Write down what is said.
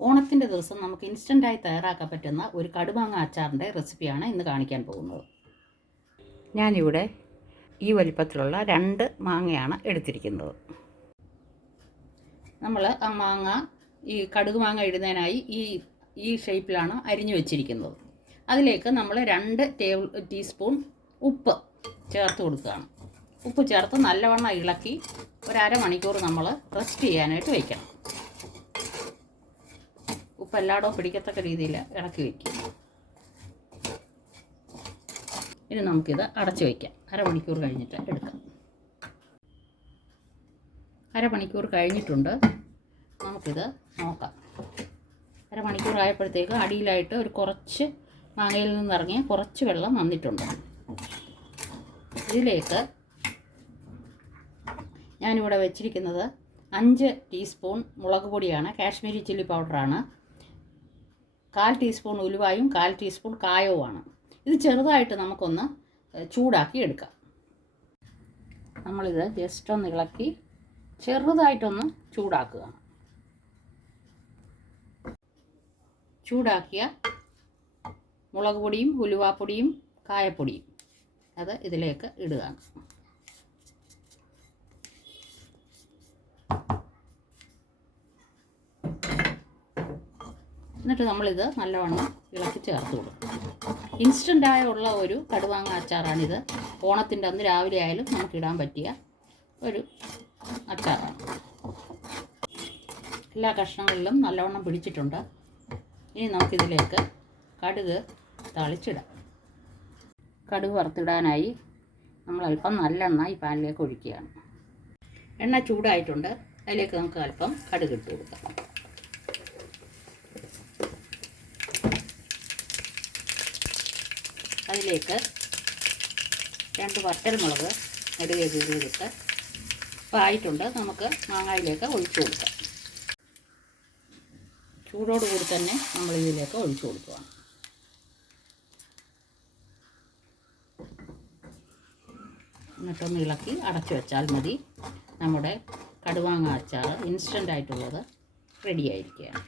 ഓണത്തിൻ്റെ ദിവസം നമുക്ക് ഇൻസ്റ്റൻ്റായി തയ്യാറാക്കാൻ പറ്റുന്ന ഒരു കടുമാങ്ങ അച്ചാറിൻ്റെ റെസിപ്പിയാണ് ഇന്ന് കാണിക്കാൻ പോകുന്നത്. ഞാനിവിടെ ഈ വലിപ്പത്തിലുള്ള 2 മാങ്ങയാണ് എടുത്തിരിക്കുന്നത്. നമ്മൾ ആ മാങ്ങ ഈ കടുക് മാങ്ങ ഇടുന്നതിനായി ഈ ഷേപ്പിലാണ് അരിഞ്ഞു വെച്ചിരിക്കുന്നത്. അതിലേക്ക് നമ്മൾ 2 ടീസ്പൂൺ ഉപ്പ് ചേർത്ത് കൊടുക്കുകയാണ്. ഉപ്പ് ചേർത്ത് നല്ലവണ്ണം ഇളക്കി ഒരു അരമണിക്കൂർ നമ്മൾ റെസ്റ്റ് ചെയ്യാനായിട്ട് വയ്ക്കണം. ഉപ്പ് എല്ലായിടവും പിടിക്കത്തക്ക രീതിയിൽ ഇളക്കി വയ്ക്കുക. ഇനി നമുക്കിത് അടച്ചു വയ്ക്കാം. അരമണിക്കൂർ കഴിഞ്ഞിട്ട് എടുക്കാം. അരമണിക്കൂർ കഴിഞ്ഞിട്ടുണ്ട്. നമുക്കിത് നോക്കാം. അരമണിക്കൂർ ആയപ്പോഴത്തേക്ക് അടിയിലായിട്ട് ഒരു കുറച്ച് മാങ്ങയിൽ നിന്നിറങ്ങിയ കുറച്ച് വെള്ളം വന്നിട്ടുണ്ട്. ഇതിലേക്ക് ഞാനിവിടെ വെച്ചിരിക്കുന്നത് 5 ടീസ്പൂൺ മുളക് പൊടിയാണ്, കാശ്മീരി ചില്ലി പൗഡറാണ്, 1/4 ടീസ്പൂൺ ഉലുവായും 1/4 ടീസ്പൂൺ കായവുമാണ്. ഇത് ചെറുതായിട്ട് നമുക്കൊന്ന് ചൂടാക്കി എടുക്കാം. നമ്മളിത് ജസ്റ്റ് ഒന്ന് ഇളക്കി ചെറുതായിട്ടൊന്ന് ചൂടാക്കുക. ചൂടാക്കിയ മുളക് പൊടിയും ഉലുവാപ്പൊടിയും കായപ്പൊടിയും അത് ഇതിലേക്ക് ഇടുക. എന്നിട്ട് നമ്മളിത് നല്ലവണ്ണം ഇളക്കി ചേർത്ത് കൊടുക്കും. ഇൻസ്റ്റൻ്റായുള്ള ഒരു കടുമാങ്ങ അച്ചാറാണിത്. ഓണത്തിൻ്റെ അന്ന് രാവിലെ ആയാലും നമുക്കിടാൻ പറ്റിയ ഒരു അച്ചാറാണ്. എല്ലാ കഷ്ണങ്ങളിലും നല്ലവണ്ണം പിടിച്ചിട്ടുണ്ട്. ഇനി നമുക്കിതിലേക്ക് കടുക് താളിച്ചിടാം. കടുക് വറുത്തിടാനായി നമ്മൾ അല്പം നല്ലെണ്ണ ഈ പാനിലേക്ക് ഒഴിക്കുകയാണ്. എണ്ണ ചൂടായിട്ടുണ്ട്. അതിലേക്ക് നമുക്ക് അല്പം കടുക് ഇട്ട് കൊടുക്കാം. അതിലേക്ക് 2 വറ്റൽമുളക് നെടുകെ കീറിയിട്ട് ഇപ്പോൾ ആയിട്ടുണ്ട്. നമുക്ക് മാങ്ങയിലേക്ക് ഒഴിച്ചു കൊടുക്കാം. ചൂടോടുകൂടി തന്നെ നമ്മൾ ഇതിലേക്ക് ഒഴിച്ചു കൊടുക്കുക. എന്നിട്ടൊന്ന് ഇളക്കി അടച്ചു വെച്ചാൽ മതി. നമ്മുടെ കടുമാങ്ങ അച്ചാർ ഇൻസ്റ്റൻ്റ് ആയിട്ടുള്ളത് റെഡി ആയിരിക്കുകയാണ്.